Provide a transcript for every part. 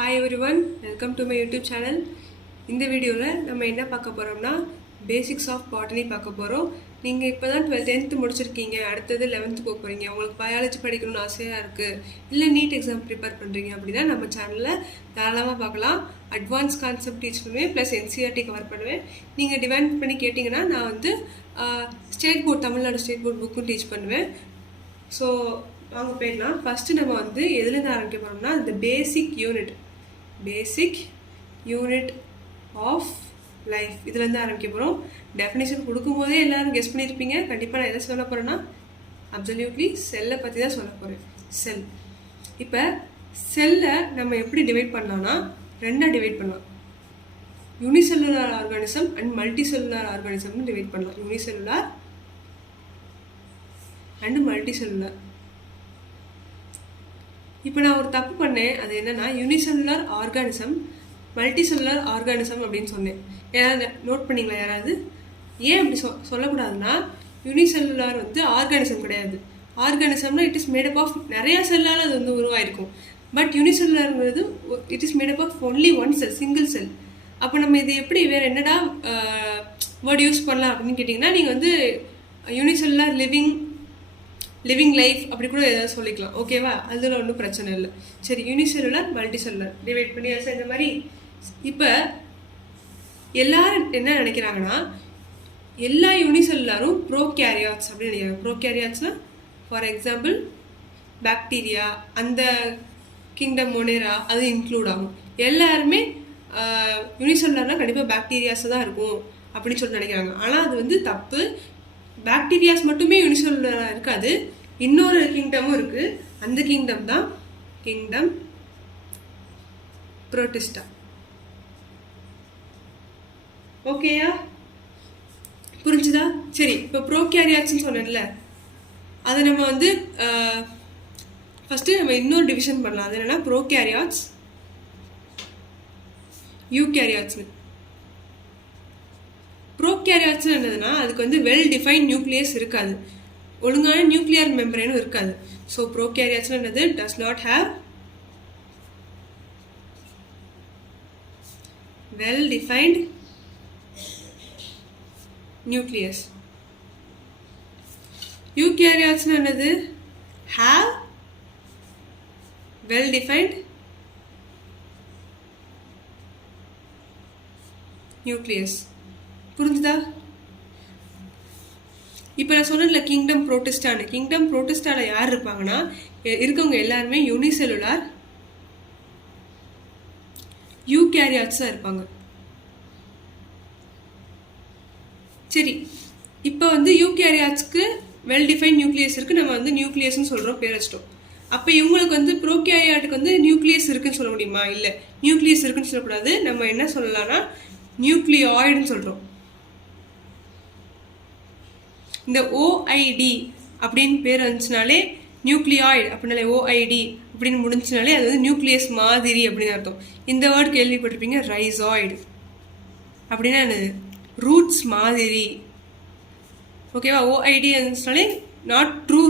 Hi everyone, welcome to my YouTube channel. இந்த வீடியோவில் நம்ம என்ன பார்க்க போகிறோம்னா பேசிக்ஸ் ஆஃப் பாட்டனி பார்க்க போகிறோம். நீங்கள் இப்போ தான் 10th முடிச்சிருக்கீங்க, அடுத்தது 11th போக போகிறீங்க, உங்களுக்கு பயாலஜி படிக்கணும்னு ஆசையாக இருக்குது, இல்லை நீட் எக்ஸாம் ப்ரிப்பேர் பண்ணுறீங்க அப்படின்னா நம்ம சேனலில் தாராளமாக பார்க்கலாம். அட்வான்ஸ் கான்செப்ட் டீச் பண்ணுவேன், ப்ளஸ் என்சிஆர்டி கவர் பண்ணுவேன். நீங்கள் டிமாண்ட் பண்ணி கேட்டிங்கன்னா நான் வந்து state board, Tamil Nadu state board புக்கும் டீச் பண்ணுவேன். ஸோ வாங்க போயிடலாம். ஃபஸ்ட்டு நம்ம வந்து எதுலேருந்து ஆரம்பிக்க போகிறோம்னா இந்த பேசிக் யூனிட் ஆஃப் லைஃப் இதுலேருந்து ஆரம்பிக்க போகிறோம். டெஃபினேஷன் கொடுக்கும்போதே எல்லோரும் கெஸ் பண்ணியிருப்பீங்க. கண்டிப்பாக நான் எதை சொல்ல போகிறேன்னா அப்சல்யூட்லி செல்லை பற்றி தான் சொல்ல போகிறேன். செல். இப்போ செல்லை நம்ம எப்படி டிவைட் பண்ணலாம்னா ரெண்டாக டிவைட் பண்ணலாம். Unicellular organism and multi cellular ஆர்கானிசம்னு டிவைட் பண்ணலாம். Unicellular and multi cellular. இப்போ நான் ஒரு தப்பு பண்ணேன். அது என்னன்னா unicellular organism multi cellular organism அப்படின்னு சொன்னேன். யாராவது நோட் பண்ணிங்களா? யாராவது ஏன் அப்படி சொல்லக்கூடாதுன்னா யூனிசெல்லுலார் வந்து ஆர்கானிசம் கிடையாது. ஆர்கானிசம்னா இட் இஸ் மேடப் ஆஃப் நிறையா செல்லால் அது வந்து உருவாயிருக்கும். பட் யூனிசெல்லுலார்ங்கிறது it is made up of only one cell, single cell. அப்போ நம்ம இது எப்படி வேறு என்னடா வேர்டு யூஸ் பண்ணலாம் அப்படின்னு கேட்டிங்கன்னா நீங்கள் வந்து யூனிசெல்லுலார் லிவிங் லைஃப் அப்படி கூட ஏதாவது சொல்லிக்கலாம். ஓகேவா? அதில் ஒன்றும் பிரச்சனை இல்லை. சரி, யூனிசெல்லுலார் மல்டி செல்லுலார் டிவைட் பண்ணி இந்த மாதிரி. இப்போ எல்லாரும் என்ன நினைக்கிறாங்கன்னா எல்லா யூனிசெல்லுலாரும் ப்ரோகேரியாட்ஸ் அப்படின்னு நினைக்கிறாங்க. ப்ரோகேரியாட்ஸ்னால் ஃபார் எக்ஸாம்பிள் பாக்டீரியா, அந்த கிங்டம் மொனேரா அது இன்க்ளூட் ஆகும். எல்லாருமே யூனிசெல்லுலார்னால் கண்டிப்பாக பாக்டீரியாஸ் தான் இருக்கும் அப்படின்னு சொல்லி நினைக்கிறாங்க. ஆனால் அது வந்து தப்பு. பாக்டீரியாஸ் மட்டுமே யூனிசெல்லுலாராக இருக்காது, இன்னொரு கிங்டமும் இருக்குது. அந்த கிங்டம் தான் கிங்டம் புரோட்டிஸ்டா. ஓகேயா? புரிஞ்சுதா? சரி, இப்போ ப்ரோகேரியாட்ஸ்ன்னு சொன்னேன்ல, அதை நம்ம வந்து ஃபஸ்ட்டு நம்ம இன்னொரு டிவிஷன் பண்ணலாம். அது என்னென்னா ப்ரோகேரியாட்ஸ், யூகேரியாட்ஸ்னு. ப்ரோகேரியாட்ஸ்னு என்னதுன்னா அதுக்கு வந்து வெல் டிஃபைன் நியூக்ளியஸ் இருக்காது, ஒழுங்கான நியூக்ளியர் மெம்பரேனும் இருக்காது. ஸோ ப்ரோகேரியாட்ஸ்னு என்னது does not have well defined nucleus. யூகேரியாட்ஸ்னு என்னது ஹேவ் வெல் டிஃபைன்ட் நியூக்ளியஸ். புரிஞ்சுதா? இப்போ நான் சொன்னேன்ல கிங்டம் புரோட்டிஸ்டான்னு. கிங்டம் புரோட்டிஸ்டாவில் யார் இருப்பாங்கன்னா இருக்கவங்க எல்லாருமே யூனிசெல்லுலார் யூகேரியாட்ஸாக இருப்பாங்க. சரி, இப்போ வந்து யூகேரியாட்ஸ்க்கு வெல் டிஃபைன் நியூக்ளியஸ் இருக்குது, நம்ம வந்து நியூக்ளியஸ்ன்னு சொல்கிறோம், பேர் வச்சிட்டோம். அப்போ இவங்களுக்கு வந்து ப்ரோகேரியாட்டுக்கு வந்து நியூக்ளியஸ் இருக்குன்னு சொல்ல முடியுமா? இல்லை, நியூக்ளியஸ் இருக்குன்னு சொல்லக்கூடாது. நம்ம என்ன சொல்லலாம்னா நியூக்ளியாய்டுன்னு சொல்கிறோம். இந்த ஓஐடி அப்படின்னு பேர் வந்துச்சுனாலே நியூக்ளியாய்டு அப்படின்னாலே ஓஐடி அப்படின்னு முடிஞ்சுனாலே அது வந்து நியூக்ளியஸ் மாதிரி அப்படின்னு அர்த்தம். இந்த வேர்டு கேள்விப்பட்டிருப்பீங்க, ரைசாய்டு அப்படின்னா என்னது? ரூட்ஸ் மாதிரி. ஓகேவா? ஓஐடி இருந்துச்சுனாலே நாட் ட்ரூ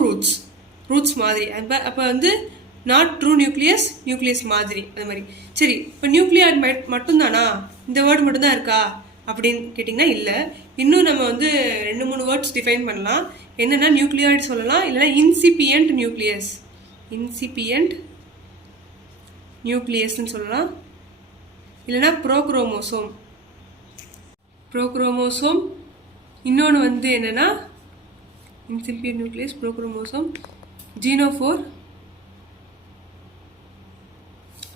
ரூட்ஸ் மாதிரி. அப்போ வந்து நாட் ட்ரூ நியூக்ளியஸ் மாதிரி அது மாதிரி. சரி, இப்போ நியூக்ளியாய்டு மட்டும்தானா? இந்த வேர்டு மட்டும்தான் இருக்கா அப்படின்னு கேட்டிங்கன்னா இல்லை. இன்னும் நம்ம வந்து 2-3 வேர்ட்ஸ் டிஃபைன் பண்ணலாம். என்னென்னா நியூக்ளியாய்டு சொல்லலாம், இல்லைனா இன்சிபியன்ட் நியூக்ளியஸ்ன்னு சொல்லலாம், இல்லைனா ப்ரோக்ரோமோசோம். இன்னொன்று வந்து என்னென்னா இன்சிபியன்ட் நியூக்ளியஸ், ப்ரோக்ரோமோசோம், ஜீனோஃபோர்.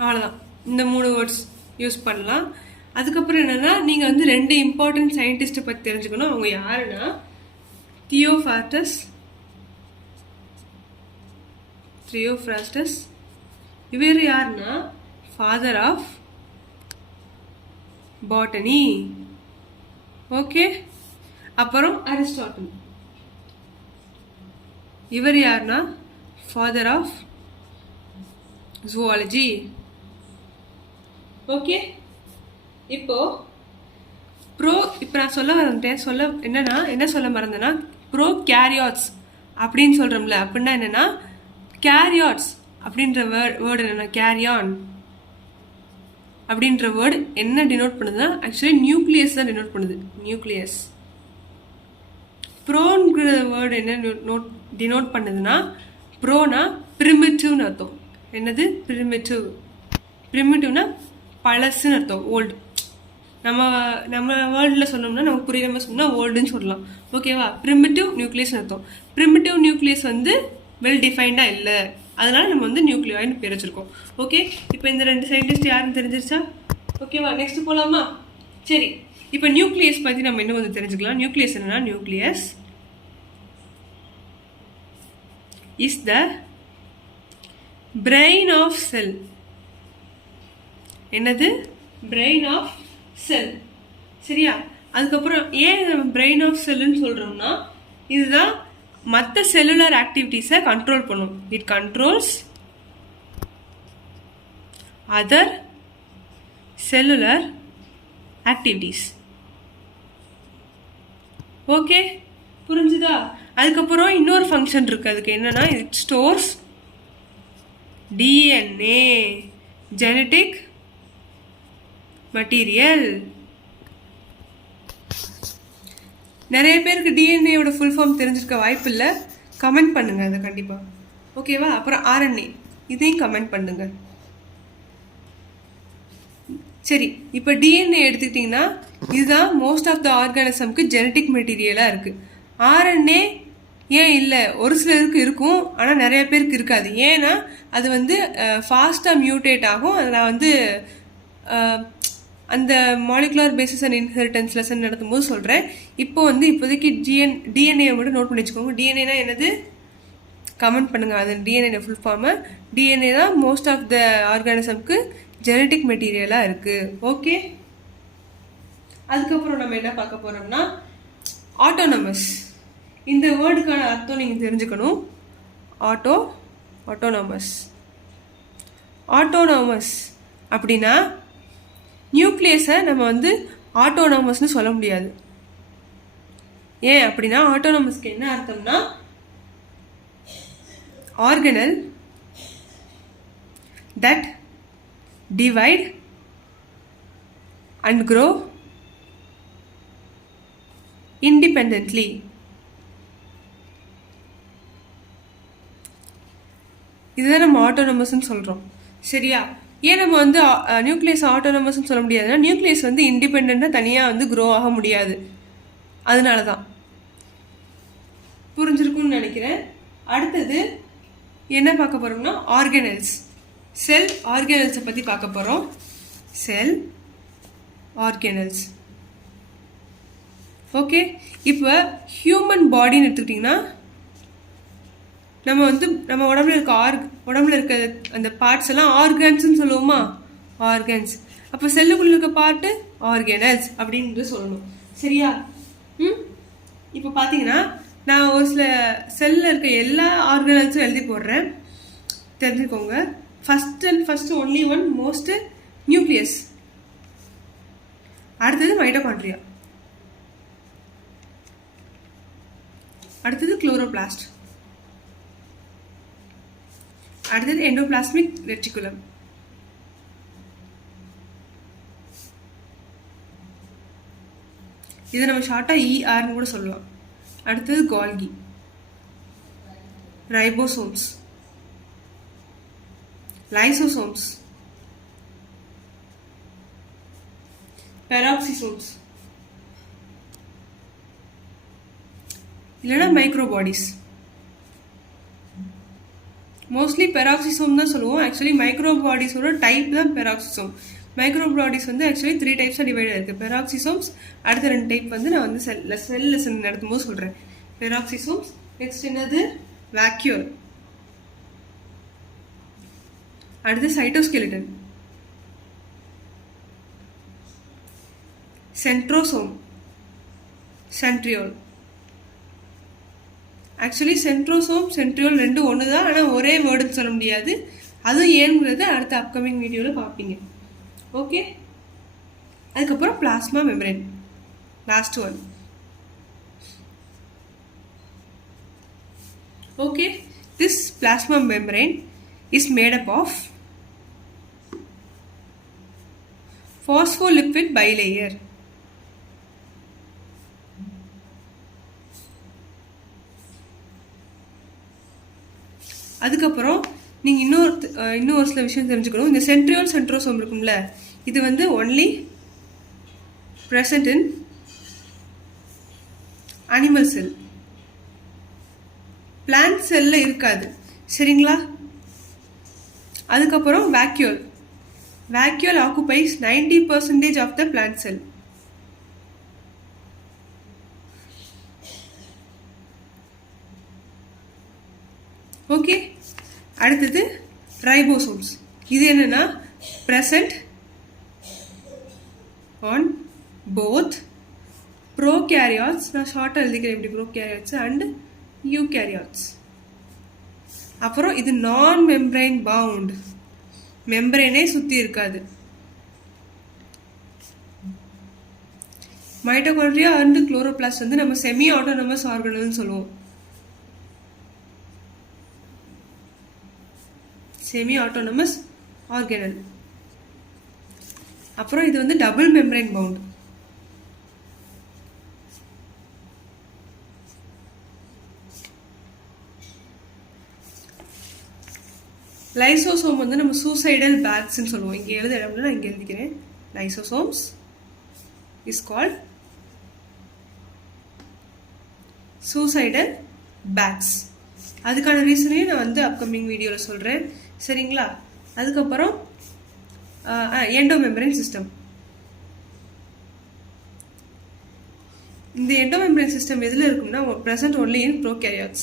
அவ்வளோதான், இந்த 3 வேர்ட்ஸ் யூஸ் பண்ணலாம். அதுக்கப்புறம் என்னென்னா நீங்கள் வந்து 2 இம்பார்ட்டன்ட் சயின்டிஸ்ட்டை பற்றி தெரிஞ்சுக்கணும். அவங்க யாருன்னா தியோஃப்ராஸ்டஸ். இவர் யாருன்னா ஃபாதர் ஆஃப் பாட்டனி. ஓகே. அப்புறம் அரிஸ்டாட்டில். இவர் யாருன்னா ஃபாதர் ஆஃப் ஜூவாலஜி. ஓகே. இப்போ நான் என்ன சொல்ல மறந்தேன்னா ப்ரோகேரியாட்ஸ் அப்படின்னு சொல்கிறோம்ல, அப்படின்னா என்னென்னா கேரியாட்ஸ் அப்படின்ற வேர்டு என்னென்னா கேரியான். அப்படின்ற வேர்டு என்ன டினோட் பண்ணுதுன்னா ஆக்சுவலி நியூக்ளியஸ் தான் டினோட் பண்ணுது. நியூக்ளியஸ். ப்ரோங்கிற வேர்டு என்ன டினோட் பண்ணுதுன்னா ப்ரோனா ப்ரிமிட்டிவ்னு அர்த்தம். என்னது? ப்ரிமிட்டிவ். ப்ரிமிட்டிவ்னா பழசுன்னு அர்த்தம், ஓல்டு. நம்ம வேர்ல்டில் சொன்னோம்னா நமக்கு புரியுற மாதிரி சொன்னால் ஓல்டுன்னு சொல்லலாம். ஓகேவா? ப்ரிமிட்டிவ் நியூக்ளியஸ்னு அர்த்தம். ப்ரிமிட்டிவ் நியூக்ளியஸ் வந்து வெல் டிஃபைன்டாக இல்லை, அதனால நம்ம வந்து நியூக்ளியாய்னு பேர் வச்சிருக்கோம். ஓகே, இப்போ இந்த 2 சயின்டிஸ்ட் யாருன்னு தெரிஞ்சிருச்சா? ஓகேவா? நெக்ஸ்ட் போகலாமா? சரி, இப்போ நியூக்ளியஸ் பற்றி நம்ம இன்னும் கொஞ்சம் தெரிஞ்சுக்கலாம். நியூக்ளியஸ் என்னன்னா, nucleus is the brain of cell. என்னது? Brain of cell. சரியா? அதுக்கப்புறம் ஏன் பிரெயின் ஆஃப் செல்லுன்னு சொல்கிறோம்னா இதுதான் மற்ற செல்லுலர் ஆக்டிவிட்டீஸை கண்ட்ரோல் பண்ணும். It controls other cellular activities. Okay, புரிஞ்சுதா? அதுக்கப்புறம் இன்னொரு ஃபங்க்ஷன் இருக்குது. அதுக்கு என்னன்னா, it stores DNA, genetic material. நிறைய பேருக்கு டிஎன்ஏயோட ஃபுல் ஃபார்ம் தெரிஞ்சிருக்க வாய்ப்பு இல்லை. கமெண்ட் பண்ணுங்க அதை கண்டிப்பாக. ஓகேவா? அப்புறம் ஆர்என்ஏ, இதையும் கமெண்ட் பண்ணுங்க. சரி, இப்போ டிஎன்ஏ எடுத்துக்கிட்டிங்கன்னா இதுதான் மோஸ்ட் ஆஃப் த ஆர்கானிசம்க்கு ஜெனட்டிக் மெட்டீரியலாக இருக்குது. ஆர்என்ஏ ஏன் இல்லை? ஒரு சிலருக்கு இருக்கும், ஆனால் நிறைய பேருக்கு இருக்காது. ஏன்னா அது வந்து ஃபாஸ்ட்டாக மியூட்டேட் ஆகும். அதில் வந்து அந்த molecular basis and inheritance lesson நடத்தும்போது சொல்கிறேன். இப்போ வந்து இப்போதைக்கு டிஎன்ஏ மட்டும் நோட் பண்ணி வச்சுக்கோங்க. டிஎன்ஏனா என்னது? கமெண்ட் பண்ணுங்கள் அது டிஎன்ஏ ஃபுல் ஃபார்மை. டிஎன்ஏ தான் மோஸ்ட் ஆஃப் த ஆர்கானிசம்க்கு ஜெனட்டிக் மெட்டீரியலாக இருக்குது. ஓகே, அதுக்கப்புறம் நம்ம என்ன பார்க்க போகிறோம்னா ஆட்டோனமஸ். இந்த வேர்டுக்கான அர்த்தம் நீங்கள் தெரிஞ்சுக்கணும். ஆட்டோனமஸ். ஆட்டோனமஸ் அப்படின்னா நியூக்ளியஸை நம்ம வந்து ஆட்டோனமஸ்னு சொல்ல முடியாது. ஏன் அப்படின்னா ஆட்டோனமஸ்க்கு என்ன அர்த்தம்னா organelle that divide and grow independently. இதுதான் நம்ம ஆட்டோனமஸ்ன்னு சொல்கிறோம். சரியா? ஏன் நம்ம வந்து நியூக்ளியஸ் ஆட்டோனமஸ்ன்னு சொல்ல முடியாதுன்னா நியூக்ளியஸ் வந்து இண்டிபெண்ட்டாக தனியாக வந்து க்ரோ ஆக முடியாது. அதனால தான். புரிஞ்சிருக்குன்னு நினைக்கிறேன். அடுத்தது என்ன பார்க்க போகிறோம்னா ஆர்கனல்ஸ். செல் ஆர்கனல்ஸை பற்றி பார்க்க போகிறோம். செல் ஆர்கனல்ஸ். ஓகே, இப்போ ஹியூமன் பாடின்னு எடுத்துக்கிட்டிங்கன்னா நம்ம வந்து நம்ம உடம்புல இருக்க அந்த பார்ட்ஸ் எல்லாம் ஆர்கன்ஸ்ன்னு சொல்லுவோமா? ஆர்கன்ஸ். அப்போ செல்லுக்குள்ள இருக்க பார்ட்டு ஆர்கனல்ஸ் அப்படின்னு சொல்லணும். சரியா? இப்போ பார்த்தீங்கன்னா நான் ஒரு சில செல்லில் இருக்க எல்லா ஆர்கனல்ஸும் எழுதி போடுறேன், தெரிஞ்சுக்கோங்க. First only one most nucleus. அடுத்தது மைட்டோகாண்ட்ரியா. அடுத்தது குளோரோபிளாஸ்ட். அடுத்தது எண்டோபிளாஸ்மிக் ரெட்டிகுலம். இதை நம்ம ஷார்ட்டாக ERன்னு கூட சொல்லலாம். அடுத்தது கால்கி, ரைபோசோம்ஸ், லைசோசோம்ஸ், பெராக்சிசோம்ஸ், இல்லைன்னா மைக்ரோபாடிஸ். மோஸ்ட்லி பெராக்சிசோம் தான் சொல்லுவோம். ஆக்சுவலி மைக்ரோபாடிஸோட டைப் தான் பெராக்சிசோம். மைக்ரோபாடிஸ் வந்து ஆக்சுவலி 3 டைப்ஸாக டிவைட் இருக்குது. பெராக்சிசோம்ஸ். அடுத்த 2 டைப் வந்து நான் வந்து செல் லெசன் நடத்தும் போது சொல்கிறேன். பெராக்சிசோம்ஸ். நெக்ஸ்ட் என்னது? வேக்யூல். அடுத்து cytoskeleton, centrosome, centriole. Actually centrosome centriole ரெண்டும் ஒன்று தான், ஆனால் ஒரே வேர்டுன்னு சொல்ல முடியாது. அதுவும் ஏங்கிறது அடுத்த அப்கமிங் வீடியோவில் பார்ப்பீங்க. ஓகே, அதுக்கப்புறம் plasma membrane, last one. Okay, this plasma membrane is made up of phospholipid bilayer. அதுக்கப்புறம் நீங்கள் இன்னொரு சில விஷயம் தெரிஞ்சுக்கணும். இந்த சென்ட்ரியோல் சென்ட்ரோசோம் இருக்கும்ல, இது வந்து only present in animal cell, plant cell இருக்காது. சரிங்களா? அதுக்கப்புறம் vacuole occupies 90% of the plant cell. Okay, அடுத்தது ரைபோசோம்ஸ். இது என்னன்னா present on both prokaryotes, நான் ஷார்ட்டாக எழுதிக்கிறேன் இப்படி, prokaryotes and eukaryotes. அப்புறம் இது நான் மெம்பரைன் பவுண்ட், மெம்பரைனே சுற்றி இருக்காது. மைட்டோகாண்ட்ரியா அண்ட் குளோரோபிளாஸ்ட் வந்து நம்ம செமி ஆட்டோனமஸ் ஆர்கனல்னு சொல்லுவோம். Semi autonomous organelle. அப்புறம் இது வந்து டபுள் மெம்பரைன் பவுண்ட். லைசோசோம் வந்து நம்ம சூசைடல் பேக்ஸ்ன்னு சொல்லுவோம். இங்கே எழுத இடம்ல நான் இங்கே எழுதிக்கிறேன். Lysosomes is called suicidal packs. அதுக்கான ரீசனையும் நான் வந்து அப்கமிங் வீடியோவில் சொல்கிறேன். சரிங்களா? அதுக்கப்புறம் எண்டோமெம்பரேன் சிஸ்டம். இந்த எண்டோமெம்பரேன் சிஸ்டம் எதில் இருக்கும்னா present only in prokaryotes,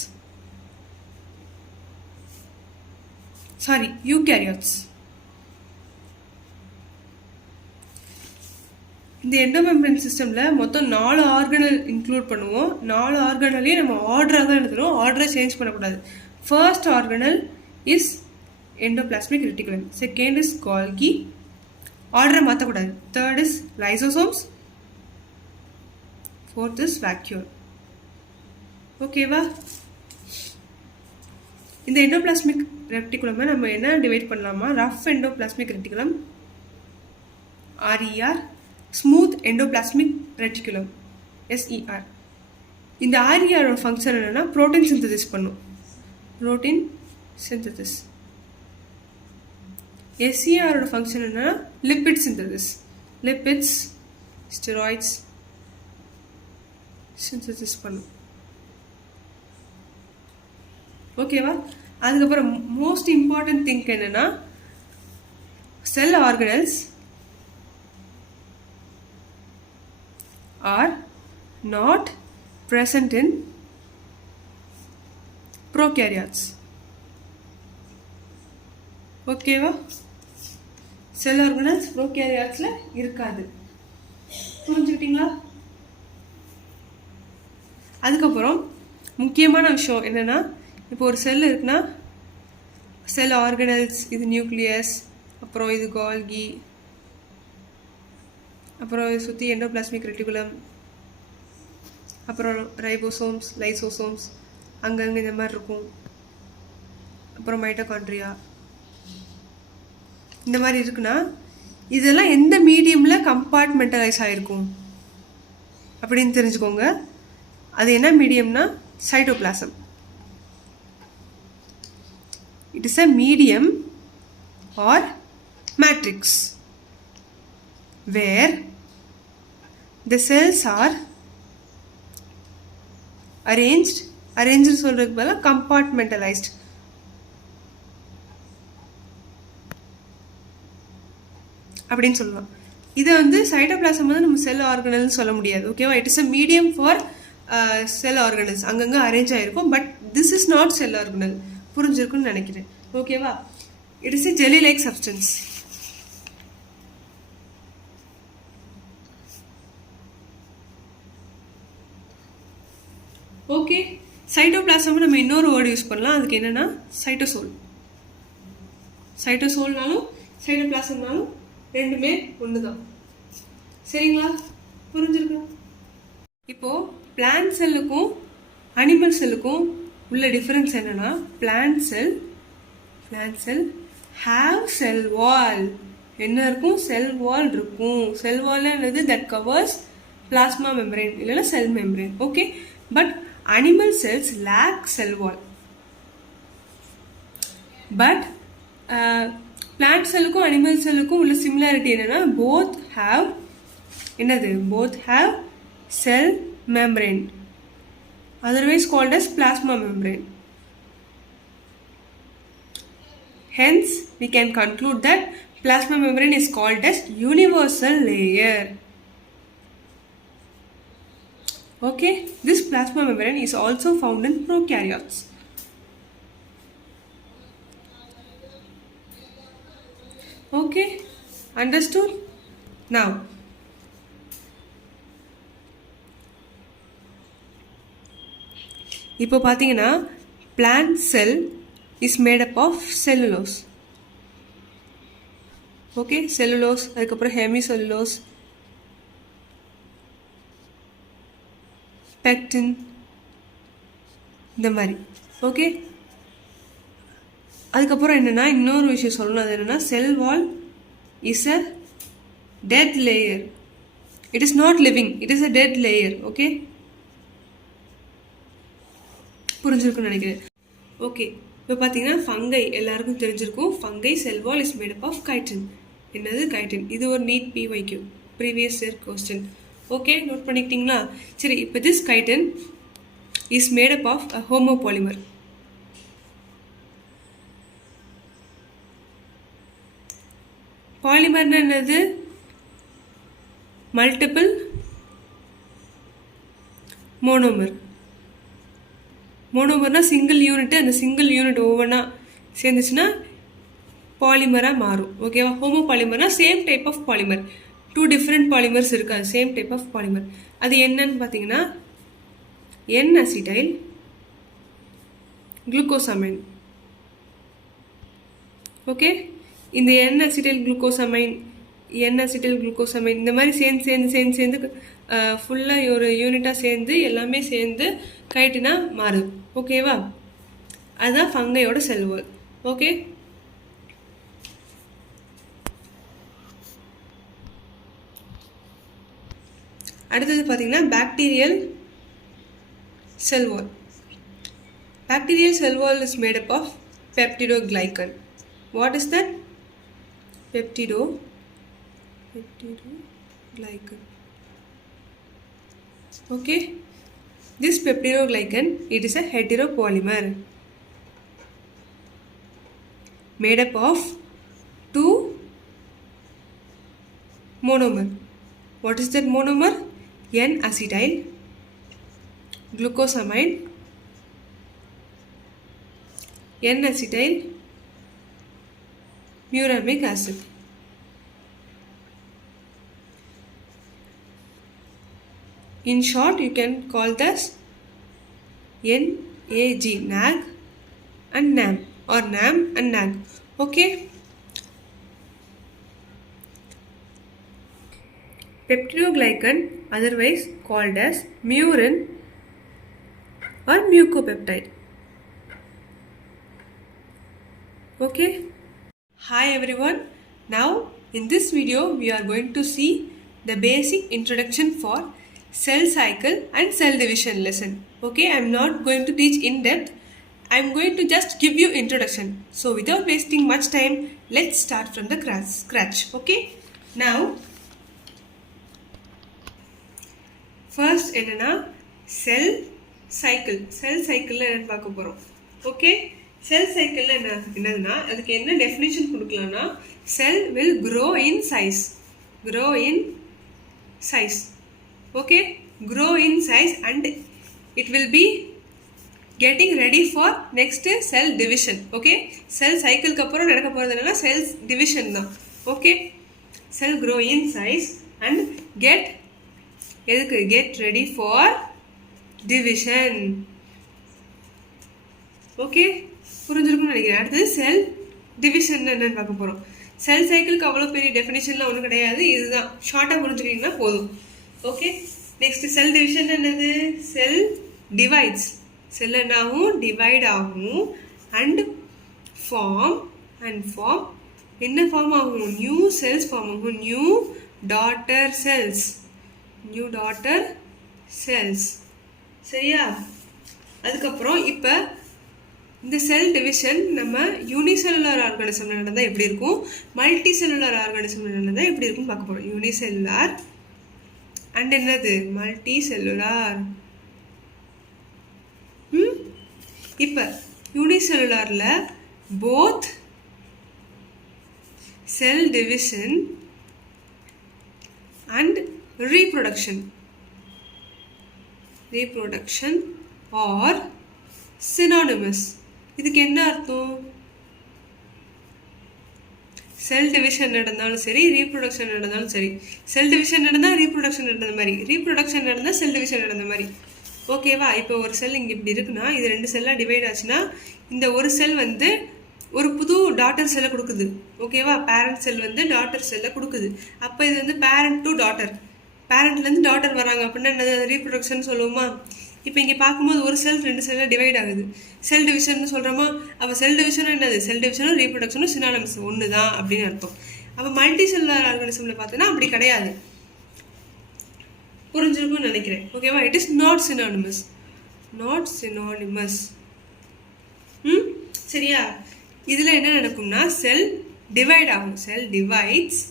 eukaryotes. இந்த எண்டோமெம்பரேன் சிஸ்டம்ல மொத்தம் 4 ஆர்கனல் இன்க்ளூட் பண்ணுவோம். 4 ஆர்கனலையும் நம்ம ஆர்டராக தான் எழுதுறோம், ஆர்டரை சேஞ்ச் பண்ணக்கூடாது. First organelle is endoplasmic reticulum, second is Golgi, ஆர்டரை மாற்றக்கூடாது. Third is lysosomes, fourth is vacuole. ஓகேவா? இந்த எண்டோபிளாஸ்மிக் ரெட்டிகுலம் நம்ம என்ன டிவைட் பண்ணலாமா? Rough endoplasmic reticulum RER, smooth endoplasmic reticulum SER. இந்த RER ஃபங்க்ஷன் என்னன்னா புரோட்டீன் சிந்தசிஸ் பண்ணும், புரோட்டீன் சிந்தசிஸ். SER ஃபங்க்ஷன் என்னன்னா lipid synthesis, lipids steroids synthesis பண்ணும். ஓகேவா? அதுக்கப்புறம் மோஸ்ட் இம்பார்ட்டன்ட் திங் என்னன்னா cell organelles are not present in prokaryotes. ஓகேவா? செல் organelles ப்ரோகேரியாட்ஸ்ல இருக்காது. புரிஞ்சுக்கிட்டீங்களா? அதுக்கப்புறம் முக்கியமான விஷயம் என்னன்னா, இப்போ ஒரு செல் இருக்குன்னா செல் ஆர்கனல்ஸ், இது நியூக்ளியஸ், அப்புறம் இது கால்கி, அப்புறம் சுற்றி எண்டோபிளாஸ்மிக் ரெட்டிகுலம், அப்புறம் ரைபோசோம்ஸ், லைசோசோம்ஸ் அங்கங்கே இந்த மாதிரி இருக்கும். அப்புறம் மைட்டோகாண்ட்ரியா இந்த மாதிரி இருக்குன்னா இதெல்லாம் எந்த மீடியமில் கம்பார்ட்மெண்டலைஸ் ஆகிருக்கும் அப்படின்னு தெரிஞ்சுக்கோங்க. அது என்ன மீடியம்னா cytoplasm. It is a medium or matrix where the cells are arranged சொல்றதுக்கு பதிலா compartmentalized. அப்படின்னு சொல்லலாம். இதை வந்து சைட்டோபிளாசம் வந்து நம்ம செல் ஆர்கனல்னு சொல்ல முடியாது. ஓகேவா? It is a medium for cell organelles, அங்கங்கே அரேஞ்ச் ஆகிருக்கும். But this is not cell organelle. புரிஞ்சிருக்குன்னு நினைக்கிறேன். ஓகேவா? It is a jelly like substance. Okay, cytoplasm நம்ம இன்னொரு வேர்டு யூஸ் பண்ணலாம். அதுக்கு என்னன்னா சைட்டோசோல். சைட்டோசோல்னாலும் சைட்டோபிளாசம்னாலும் ரெண்டுமே ஒன்று தான். சரிங்களா? புரிஞ்சிருக்கா? இப்போ பிளான்ட் செல்லுக்கும் அனிமல் செல்லுக்கும் உள்ள டிஃபரன்ஸ் என்னன்னா, பிளான்ட் செல் ஹாவ் செல் வால். என்ன இருக்கும்? செல் வால் இருக்கும். செல் வால் என்னது? தட் கவர்ஸ் பிளாஸ்மா மெம்பரேன் இல்லைன்னா cell membrane. Okay, but animal cells lack cell wall. But plant செல்லுக்கும் அனிமல் செல்லுக்கும் உள்ள சிமிலாரிட்டி என்னன்னா போத் ஹாவ் என்னது? Both have cell membrane, otherwise called as plasma membrane. Hence, we can conclude that plasma membrane is called as universal layer. Okay, this plasma membrane is also found in prokaryotes. Okay, understood? Now, இப்போ பார்த்தீங்கன்னா plant cell is made up of cellulose. Okay, cellulose, அதுக்கப்புறம் hemicellulose, pectin, இந்த மாதிரி. Okay, அதுக்கப்புறம் என்னென்னா இன்னொரு விஷயம் சொல்லணும். அது என்னென்னா cell wall is a dead layer. It is not living, it is a dead layer. Okay, புரிஞ்சிருக்குன்னு நினைக்கிறேன். ஓகே, இப்போ பார்த்தீங்கன்னா ஃபங்கை எல்லாருக்கும் தெரிஞ்சிருக்கும். Fungi cell wall is made up of chitin. என்னது? கைட்டின். இது ஒரு NEET PYQ, previous year question. Okay, நோட் பண்ணிக்கிட்டீங்களா? சரி, இப்போ this chitin is made up of a homopolymer. பாலிமர்னா என்னது? Multiple monomer. மோனோமர்னா சிங்கிள் யூனிட். அந்த சிங்கிள் யூனிட் ஒவ்வொன்றா சேர்ந்துச்சுன்னா பாலிமராக மாறும். ஓகேவா? ஹோமோ பாலிமர்னா same type of polymer. 2 different polymers இருக்காது, சேம் டைப் ஆஃப் பாலிமர். அது என்னன்னு பார்த்தீங்கன்னா என் அசிடைல் குளுக்கோசமைன். ஓகே, இந்த என் அசிடைல் குளுக்கோசமைன் இந்த மாதிரி சேர்ந்து ஃபுல்லாக ஒரு யூனிட்டாக சேர்ந்து எல்லாமே சேர்ந்து கைட்டினா மாறும். ஓகேவா? அதுதான் ஃபங்கையோட செல் வால். ஓகே, அடுத்தது பார்த்தீங்கன்னா bacterial cell wall. Bacterial cell wall is made up of peptidoglycan. What is that? peptidoglycan. Okay, this peptidoglycan, it is a heteropolymer made up of 2 monomer. What is that monomer? N-acetyl glucosamine, N-acetyl muramic acid. In short, you can call this NAG, NAG and NAM, or NAM and NAG. Okay. Peptidoglycan, otherwise called as murin or mucopeptide. Okay. Hi everyone. Now in this video we are going to see the basic introduction for cell cycle and cell division lesson. Okay, I am not going to teach in depth. I am going to just give you introduction. So without wasting much time, let's start from the scratch. Okay, now first என்னன்னா cell cycle என்னன்னு பார்க்க போறோம். Okay, cell cycle என்னதுன்னா அதுக்கு என்ன definition கொடுக்கலாம்னா cell will grow in size. Okay, grow in size and it will be getting ready for next cell division. Okay, cell cycle க்கு அப்புறம் நடக்க போறது என்னன்னா cell division தான். Okay, cell grow in size and get ready for division. Okay, புரிஞ்சிருக்கும்னு நினைக்கிறேன். அடுத்து cell division என்னன்னு பார்க்க போறோம். செல் சைக்கிளுக்கு அவ்வளோ பெரிய டெஃபினிஷன்லாம் ஒன்றும் கிடையாது, இதுதான் ஷார்ட்டாக புரிஞ்சுக்கிட்டீங்கன்னா போதும். ஓகே, நெக்ஸ்ட் செல் டிவிஷன் என்னது? செல் டிவைட்ஸ். செல் என்னாகும்? டிவைட் ஆகும். அண்ட் ஃபார்ம் என்ன ஃபார்ம் ஆகும்? நியூ செல்ஸ் ஃபார்ம் ஆகும். New daughter cells. New daughter cells. சரியா? அதுக்கப்புறம் இப்போ இந்த செல் டிவிஷன் நம்ம யூனிசெல்லுலர் ஆர்கானிசம்ல நடந்தால் எப்படி இருக்கும், மல்டி செல்லுலர் ஆர்கானிசம்ல நடந்தால் எப்படி இருக்கும்னு பார்க்க போகிறோம். யூனிசெல்லுலார் அண்ட் என்னது மல்டி செல்லுலார். இப்போ யூனிசெல்லுலாரில் both cell division and reproduction are synonymous. இதுக்கு என்ன அர்த்தம்? செல் டிவிஷன் நடந்தாலும் சரி, ரீப்ரொடக்ஷன் நடந்தாலும் சரி. செல் டிவிஷன் நடந்தால் ரீப்ரொடக்ஷன் நடந்த மாதிரி, ரீப்ரொடக்ஷன் நடந்தால் செல் டிவிஷன் நடந்த மாதிரி. ஓகேவா? இப்போ ஒரு செல் இங்கே இப்படி இருக்குன்னா, இது 2 செல்லாக டிவைட் ஆச்சுன்னா இந்த ஒரு செல் வந்து ஒரு புது டாட்டர் செல்லை கொடுக்குது. ஓகேவா? பேரண்ட் செல் வந்து டாட்டர் செல்லை கொடுக்குது. அப்போ இது வந்து பேரண்ட் டு டாட்டர், பேரண்ட்லேருந்து டாட்டர் வராங்க அப்படின்னா என்னது? ரீப்ரொடக்ஷன் சொல்லுவோமா? இப்போ இங்கே பார்க்கும்போது ஒரு செல் 2 செல்லாக டிவைட் ஆகுது. செல் டிவிஷன் சொல்கிறோமா? அப்போ செல் டிவிஷனும் என்னது? செல் டிவிஷனும் ரீப்ரொடக்ஷனும் சினானிமஸ் ஒன்று தான் அப்படின்னு அர்த்தம். அப்போ மல்டி செல்லுலார் ஆர்கானிசமில் பார்த்தோன்னா அப்படி கிடையாது. புரிஞ்சிருக்கும்னு நினைக்கிறேன். ஓகேவா? It is not synonymous. சரியா? இதில் என்ன நடக்கும்னா செல் டிவைட் ஆகும். Cell divides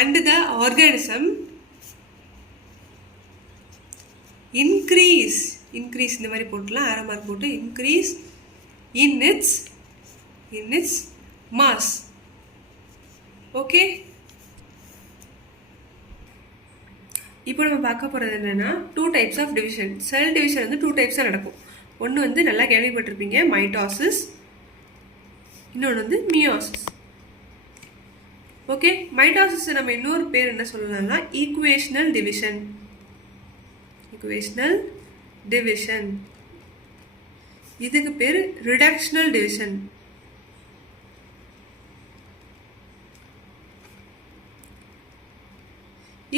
and the organism increase இந்த மாதிரி போட்டுலாம் ஆரோ மார்க் போட்டு increase in its mass. Okay, இப்போ நம்ம பார்க்க போகிறது என்னென்னா 2 types of division. Cell division வந்து 2 டைப்ஸாக நடக்கும். ஒன்று வந்து நல்லா கேள்விப்பட்டிருப்பீங்க, மைட்டாசிஸ். இன்னொன்று வந்து மியோசிஸ். ஓகே, மைட்டாசிஸ் நம்ம இன்னொரு பேர் என்ன சொல்லலாம்னா ஈக்குவேஷனல் டிவிஷன். இதுக்கு பேர் ரிடக்ஷனல் டிவிஷன்.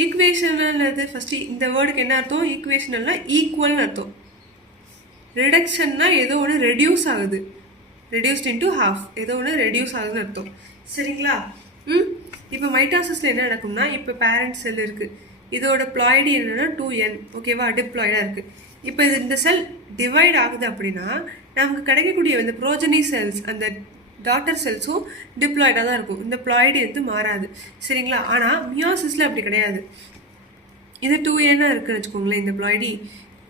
ஈக்குவேஷனல்ன்றது ஃபஸ்ட்டு இந்த வேர்டுக்கு என்ன அர்த்தம்? ஈக்குவேஷனல்னா ஈக்குவல்னு அர்த்தம். ரிடக்ஷன்னா ஏதோ ஒன்று ரெடியூஸ் ஆகுது, ரெடியூஸ்ட் இன்டூ ஹாஃப், ஏதோ ஒன்று ரெடியூஸ் ஆகுதுன்னு அர்த்தம். சரிங்களா? இப்போ மைட்டாசிஸில் என்ன நடக்கும்னா, இப்போ பேரண்ட் செல் இருக்குது, இதோட ப்ளாய்டு என்னென்னா 2n. ஓகேவா? டிப்ளாய்டாக இருக்குது. இப்போ இது இந்த செல் டிவைட் ஆகுது அப்படின்னா நமக்கு கிடைக்கக்கூடிய இந்த ப்ரோஜனி செல்ஸ், அந்த டாட்டர் செல்ஸும் டிப்ளாய்டாக தான் இருக்கும். இந்த ப்ளாய்டு வந்து மாறாது. சரிங்களா? ஆனால் மியோசிஸில் அப்படி கிடையாது. இது 2n இருக்குன்னு வச்சுக்கோங்களேன் இந்த ப்ளாய்டி.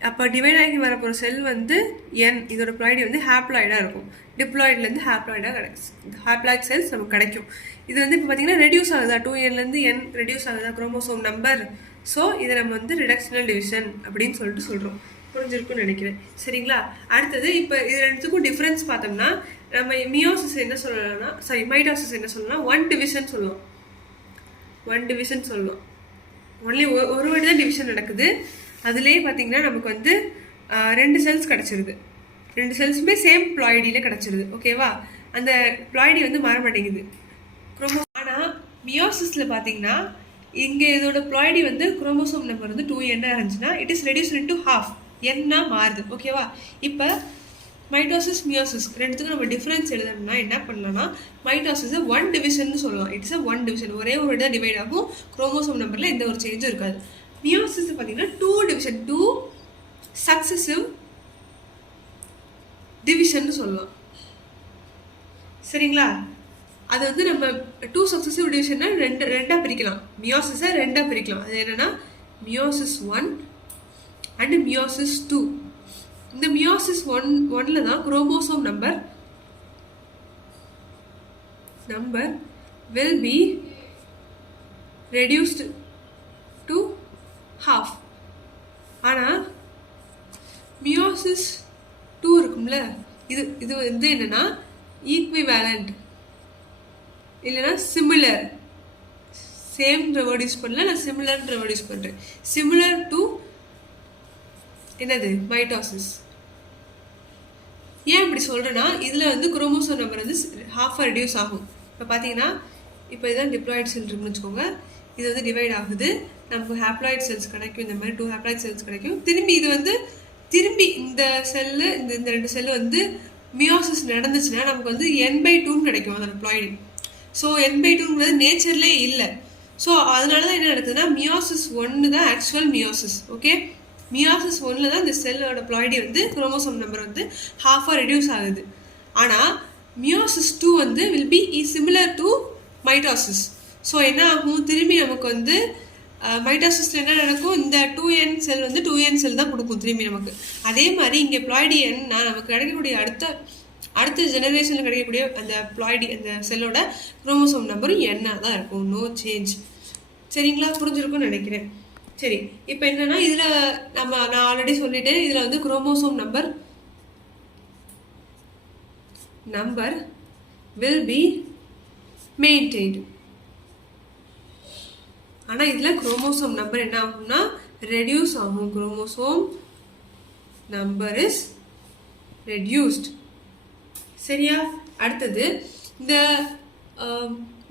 அப்போ டிவைட் ஆகி வரப்போகிற செல் வந்து n, இதோட ப்ளாய்டி வந்து ஹேப்ளாய்டாக இருக்கும். டிப்ளாய்ட்லேருந்து ஹேப்ளாய்ட் செல்ஸ் நமக்கு கிடைக்கும். இது வந்து இப்போ பார்த்தீங்கன்னா ரெடியூஸ் ஆகுதா, 2nலேருந்து n ரெடியூஸ் ஆகுதா குரோமோசோம் நம்பர். ஸோ இதை நம்ம வந்து ரிடக்ஷனல் டிவிஷன் அப்படின்னு சொல்கிறோம். புரிஞ்சிருக்குன்னு நினைக்கிறேன். சரிங்களா? அடுத்தது இப்போ இது ரெண்டுத்துக்கும் டிஃப்ரென்ஸ் பார்த்தோம்னா நம்ம மியோசிஸ் என்ன சொல்லலாம்னா, மைட்டாசிஸ் என்ன சொல்லலாம், 1 டிவிஷன் சொல்லலாம். ஒன்லி ஒரு வாட்டி தான் டிவிஷன் நடக்குது. அதுலேயே பார்த்தீங்கன்னா நமக்கு வந்து 2 செல்ஸ் கிடச்சிருது. 2 செல்ஸுமே சேம் ப்ளாய்டியில் கிடச்சிருது. ஓகேவா? அந்த ப்ளாய்டி வந்து மாற மாட்டேங்குது ஆனால் மியோசிஸில் பார்த்தீங்கன்னா இங்கே இதோட ப்ளாய்டி வந்து குரோமோசோம் நம்பர் வந்து 2n இருந்துச்சுன்னா it is reduced into half, என்ன மாறுது. ஓகேவா? இப்போ மைட்டோசிஸ் மியோசிஸ் ரெண்டுத்துக்கும் நம்ம டிஃப்ரென்ஸ் எழுதணும்னா என்ன பண்ணலாம்னா மைட்டோசிஸை 1 டிவிஷன் சொல்லலாம். இட்ஸ் 1 டிவிஷன், ஒரே ஒரு தான் டிவைட் ஆகும். குரோமோசோம் நம்பரில் எந்த ஒரு சேஞ்சும் இருக்காது. மியோசிஸ் பார்த்தீங்கன்னா 2 டிவிஷன், 2 சக்சசிவ் டிவிஷன் சொல்லலாம். சரிங்களா? அது வந்து நம்ம 2 சக்சசிவ் டிவிஷன்னா ரெண்டாக பிரிக்கலாம். மியோசிஸை 2ஆக பிரிக்கலாம். அது என்னென்னா மியோசிஸ் 1 அண்ட் மியோசிஸ் 2. இந்த மியோசிஸ் 1ல தான் chromosome number will be reduced to half. ஆனால் மியோசிஸ் 2 இருக்கும்ல, இது வந்து என்னென்னா ஈக்விவேலண்ட் இல்லைன்னா சிமிலர். சேம்ன்ற வேர்ட் யூஸ் பண்ணல, நான் சிமிலர்ன்ற வேர்ட் யூஸ் பண்ணுறேன். சிமிலர் டு என்னது மைட்டோசிஸ். ஏன் இப்படி சொல்கிறேன்னா இதில் வந்து குரோமோசோம் நம்பர் வந்து ஹாஃபாக ரெடியூஸ் ஆகும். இப்போ பார்த்தீங்கன்னா இப்போ இதுதான் டிப்ளாய்ட் செல் இருக்குன்னு வச்சுக்கோங்க. இது வந்து டிவைட் ஆகுது, நமக்கு ஹேப்ளாய்ட் செல்ஸ் கிடைக்கும். இந்த மாதிரி 2 ஹேப்ளாய்ட் செல்ஸ் கிடைக்கும். திரும்பி இந்த செல்லு இந்த 2 செல்லு வந்து மியோசிஸ் நடந்துச்சுன்னா நமக்கு வந்து n/2 கிடைக்கும் அதோட ப்ளாய்டு. ஸோ n/2ங்கிறது நேச்சர்லேயே இல்லை. ஸோ அதனால தான் என்ன நடக்குதுன்னா மியோசிஸ் 1 தான் ஆக்சுவல் மியோசிஸ். ஓகே, மியோசிஸ் 1ல் தான் இந்த செல்லோட ப்ளாய்டி வந்து குரோமோசோம் நம்பர் வந்து ஹாஃபாக ரெடியூஸ் ஆகுது. ஆனால் மியோசிஸ் 2 வந்து will be similar to mitosis. So என்ன ஆகும், திரும்பி நமக்கு வந்து மைட்டாசிஸில் என்ன நடக்கும், இந்த 2n செல் வந்து 2n செல் தான் கொடுக்கும் திரும்பி நமக்கு. அதே மாதிரி இங்கே ப்ளாய்டி என்னா நமக்கு கிடைக்கக்கூடிய அடுத்த ஜெனரேஷனில் கிடைக்கக்கூடிய அந்த ப்ளாய்டி அந்த செல்லோட குரோமோசோம் நம்பரும் என்ன தான் இருக்கும், நோ சேஞ்ச். சரிங்களா, புரிஞ்சிருக்கும்னு நினைக்கிறேன். சரி, இப்போ என்னன்னா இதில் நான் ஆல்ரெடி சொல்லிட்டேன், இதில் வந்து chromosome number will be maintained. ஆனால் இதில் குரோமோசோம் நம்பர் என்ன ஆகும்னா ரெடியூஸ் ஆகும். Chromosome number is reduced. சரியா, அடுத்தது இந்த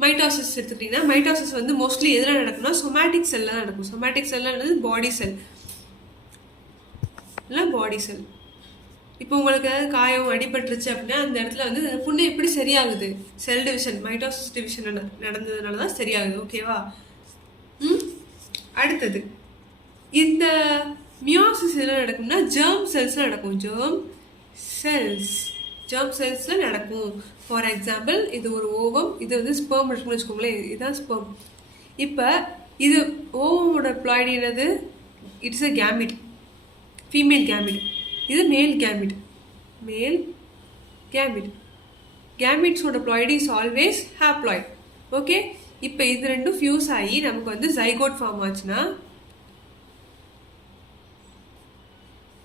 மைட்டாசிஸ் எடுத்துக்கிட்டிங்கன்னா மைட்டாசிஸ் வந்து மோஸ்ட்லி எதில் நடக்கும்னா சொமேட்டிக் செல்ல தான் நடக்கும். சொமேட்டிக் செல்லுன்றது பாடி செல் இல்லை பாடி செல். இப்போ உங்களுக்கு ஏதாவது காயம் அடிபட்டுருச்சு அப்படின்னா அந்த இடத்துல வந்து புண்ணு எப்படி சரியாகுது, செல் டிவிஷன் மைட்டாசிஸ் டிவிஷன் நடந்ததுனால தான் சரியாகுது. ஓகேவா. அடுத்தது இந்த மியோசிஸ் எதில் நடக்கும்னா ஜெர்ம் செல்ஸில் நடக்கும். ஜெர்ம் செல்ஸில் நடக்கும். ஃபார் எக்ஸாம்பிள் இது ஒரு ஓவம், இது வந்து ஸ்பெர்ம் இருக்குன்னு வச்சுக்கோங்களேன், இதுதான் ஸ்பெர்ம். இப்போ இது ஓவமோட ப்ளாய்டி என்னது, it's a gamete, female gamete. இது மேல் கேமிட். கேமிட்ஸோட ploidy is always haploid. Okay, இப்போ இது ரெண்டும் ஃபியூஸ் ஆகி நமக்கு வந்து ஜைகோட் ஃபார்ம் ஆச்சுன்னா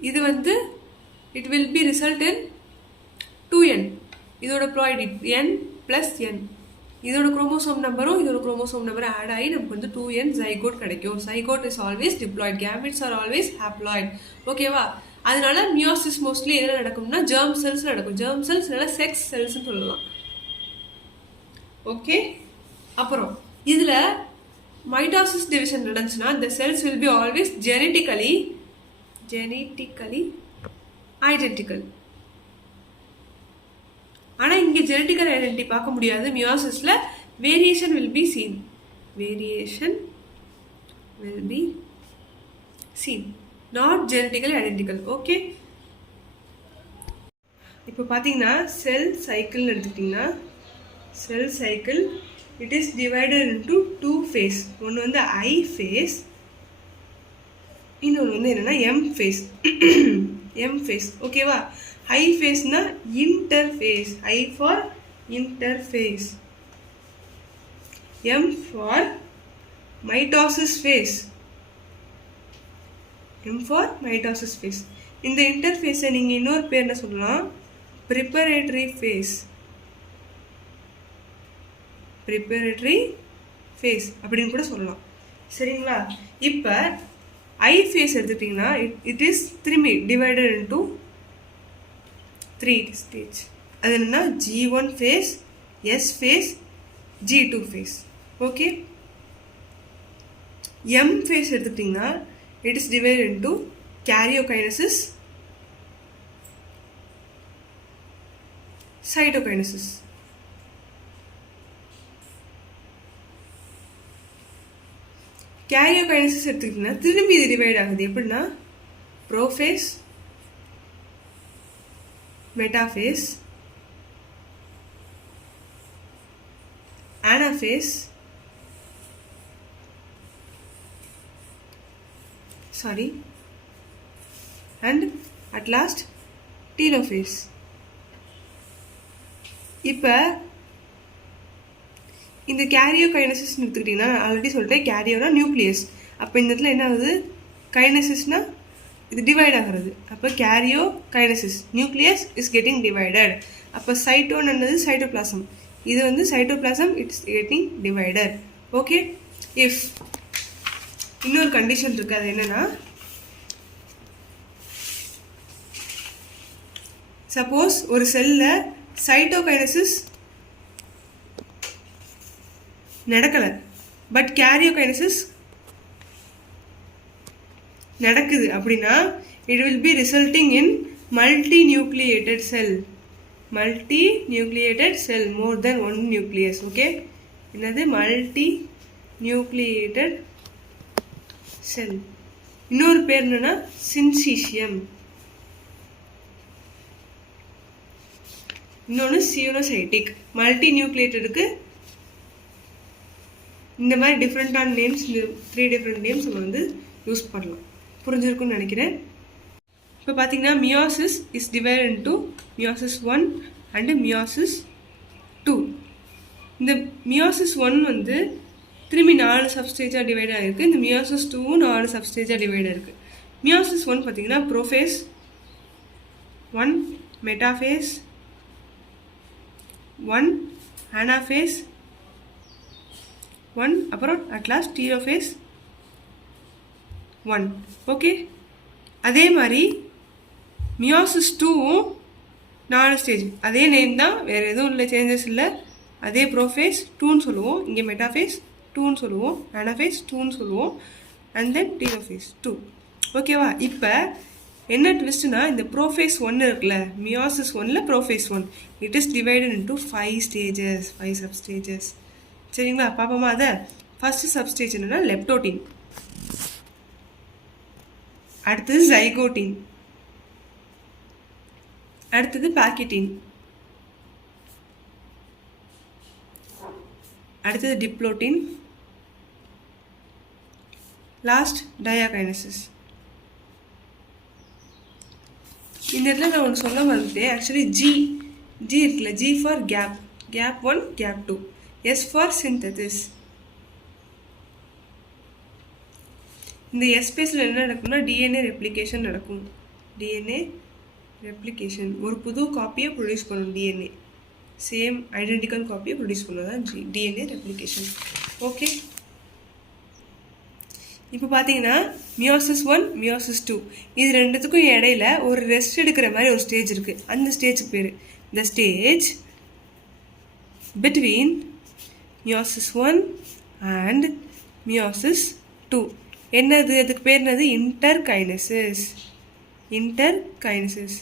இது வந்து it will be result in 2n. இதோட ப்ளாய்டி n+n. இதோட குரோமோசோம் நம்பரும் இதோட குரோமோசோம் நம்பரும் ஆட் ஆகி நமக்கு வந்து 2n ஜைகோட் கிடைக்கும். Zygote is always diploid, gametes are always haploid. ஓகேவா. அதனால மியோசிஸ் மோஸ்ட்லி எதில் நடக்கும்னா ஜெர்ம் செல்ஸ் நடக்கும். ஜெர்ம் செல்ஸ் இல்லை செக்ஸ் செல்ஸ்ன்னு சொல்லலாம். ஓகே, அப்புறம் இதில் மைட்டாசிஸ் டிவிஷன் நடந்துச்சுன்னா இந்த cells will be always genetically identical. ஆனால் இங்கே ஜெனட்டிக்கல் ஐடென்டிட்டி பார்க்க முடியாது. மியோசிஸில் variation will be seen, not genetical identical. Okay, இப்போ பார்த்தீங்கன்னா செல் சைக்கிள்னு எடுத்துக்கிட்டிங்கன்னா cell cycle it is divided into 2 phase. ஒன்று வந்து ஐ ஃபேஸ், இன்னொன்று வந்து என்னென்னா எம் ஃபேஸ். ஓகேவா. ஐ ஃபேஸ்னா interphase, I for interphase, M for mitosis phase, இந்த இன்டர்ஃபேஸை நீங்கள் இன்னொரு பேர் என்ன சொல்லலாம், ப்ரிப்பரேட்டரி ஃபேஸ் அப்படின்னு கூட சொல்லலாம். சரிங்களா. இப்போ ஐ ஃபேஸ் எடுத்துட்டிங்கன்னா இட் இஸ் திரும்பி டிவைடட் இன்டு 3 ஸ்டேஜ். அது என்னென்னா G1 phase, S phase, G2 phase. Okay, M phase எடுத்துட்டிங்கன்னா it is divided into karyokinesis, cytokinesis. karyokinesis எடுத்துக்கிட்டீங்கன்னா திரும்பி இது டிவைட் ஆகுது. எப்படின்னா prophase, metaphase, anaphase, and at last telophase. இப்போ இந்த கேரியோகைனசிஸ் எடுத்துக்கிட்டிங்கன்னா ஆல்ரெடி சொல்லிட்டேன், கேரியோனா நியூக்ளியஸ். அப்போ இந்த இடத்துல என்ன ஆகுது, கைனசிஸ்னால் இது டிவைட் ஆகிறது. அப்போ karyokinesis, nucleus is getting divided. அப்போ சைட்டோன்றது சைட்டோபிளாசம், இது வந்து cytoplasm it's getting divided. Okay, if இன்னொரு கண்டிஷன் இருக்குது, அது என்னென்னா சப்போஸ் ஒரு செல்லில் சைட்டோகைனசிஸ் நடக்கலை பட் கேரியோகைனசிஸ் நடக்குது அப்படின்னா it will be resulting in multi nucleated sell, more then 1 nucleus. Okay, என்னது மல்டி நியூக்ளியேட்டட் செல். இன்னொரு பேர் என்னன்னா சின்சீசியம், இன்னொன்று சியோனோசைட்டிக். மல்டி நியூக்ளியேட்டடுக்கு இந்த மாதிரி டிஃப்ரெண்ட்டான நேம்ஸ், இந்த 3 டிஃப்ரெண்ட் நேம்ஸ் நம்ம வந்து யூஸ் பண்ணலாம். புரிஞ்சிருக்குன்னு நினைக்கிறேன். இப்போ பார்த்தீங்கன்னா meiosis is divided into meiosis 1 and meiosis 2. இந்த மியாசிஸ் 1 வந்து திரும்பி 4 சப்ஸ்டேஜாக டிவைட் ஆகிருக்கு. இந்த மியாசிஸ் 2வும் 4 சப்ஸ்டேஜாக டிவைட் ஆகிருக்கு. மியாசிஸ் 1 பார்த்தீங்கன்னா ப்ரோஃபேஸ் 1, மெட்டாஃபேஸ் 1, அனாஃபேஸ் 1, அப்புறம் அட்லாஸ்ட் டீரோஃபேஸ் 1. ஓகே, அதே மாதிரி மியாசிஸ் 2வும் 4 ஸ்டேஜ், அதே நேம் தான், வேறு எதுவும் இல்லை, சேஞ்சஸ் இல்லை. அதே ப்ரோஃபேஸ் 2ன்னு சொல்லுவோம், இங்கே மெட்டாஃபேஸ் 2ன்னு சொல்லுவோம், அனாஃபேஸ் 2ன்னு சொல்லுவோம், அண்ட் தென் டீரோஃபேஸ் 2. ஓகேவா? இப்போ என்ன ட்விஸ்ட்னா, இந்த ப்ரோஃபேஸ் 1 இருக்குல்ல, மியாசிஸ் 1ல் prophase 1 it is divided into 5 stages, 5 சப்ஸ்டேஜஸ். சரிங்களா? பார்ப்போமா அதை? ஃபஸ்ட்டு சப்ஸ்டேஜ் என்னன்னா லெப்டோட்டின், அடுத்தது ஜைகோட்டின், அடுத்தது பாக்கெட்டின், அடுத்தது டிப்ளோட்டின், லாஸ்ட் டயாகைனசிஸ். இந்த இடத்துல நான் ஒன்று சொல்ல மறந்துட்டேன். ஆக்சுவலி ஜி இருக்குல்ல, G for gap, gap 1, gap 2, S for synthesis. இந்த எஸ் ஸ்பேஸில் என்ன நடக்கும்னா டிஎன்ஏ ரெப்ளிகேஷன் நடக்கும். டிஎன்ஏ ரெப்ளிகேஷன், ஒரு புது காப்பியை ப்ரொடியூஸ் பண்ணும். டிஎன்ஏ சேம் ஐடென்டிக்கல் காப்பியை ப்ரொடியூஸ் பண்ணுவது தான் டிஎன்ஏ ரெப்ளிகேஷன். ஓகே, இப்போ பார்த்தீங்கன்னா மியாசிஸ் 1, மியாசிஸ் 2 இது ரெண்டுத்துக்கும் இடையில ஒரு ரெஸ்ட் எடுக்கிற மாதிரி ஒரு ஸ்டேஜ் இருக்குது. அந்த ஸ்டேஜுக்கு பேர் the stage between meiosis 1 and meiosis 2. என்னது? அதுக்கு பேர் என்னது? இன்டர்கைனசிஸ். இன்டர்கைனசிஸ்.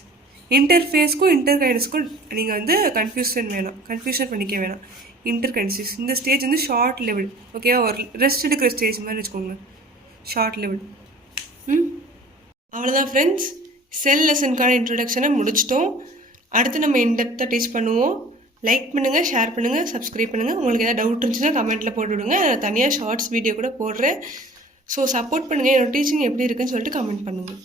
இன்டர்ஃபேஸ்க்கும் இன்டர்கைனஸுக்கும் நீங்கள் வந்து கன்ஃபியூஷன் பண்ணிக்க வேணாம். இன்டர்கைனசிஸ் இந்த ஸ்டேஜ் வந்து ஷார்ட் லெவல். ஓகேவா? ஒரு ரெஸ்ட் எடுக்கிற ஸ்டேஜ் மாதிரி வச்சுக்கோங்க, ஷார்ட் லெவல். அவ்வளோதான் ஃப்ரெண்ட்ஸ், செல் லெசனுக்கான இன்ட்ரொடக்ஷனை முடிச்சிட்டோம். அடுத்து நம்ம இன்டெப்த்தாக டீச் பண்ணுவோம். லைக் பண்ணுங்கள், ஷேர் பண்ணுங்கள், சப்ஸ்கிரைப் பண்ணுங்கள். உங்களுக்கு எதாவது டவுட் இருந்துச்சுன்னா கமெண்ட்டில் போட்டு விடுங்க. நான் தனியாக ஷார்ட்ஸ் வீடியோ கூட போடுறேன். ஸோ சப்போர்ட் பண்ணுங்கள். என்னோட டீச்சிங் எப்படி இருக்குன்னு சொல்லிட்டு கமெண்ட் பண்ணுங்கள்.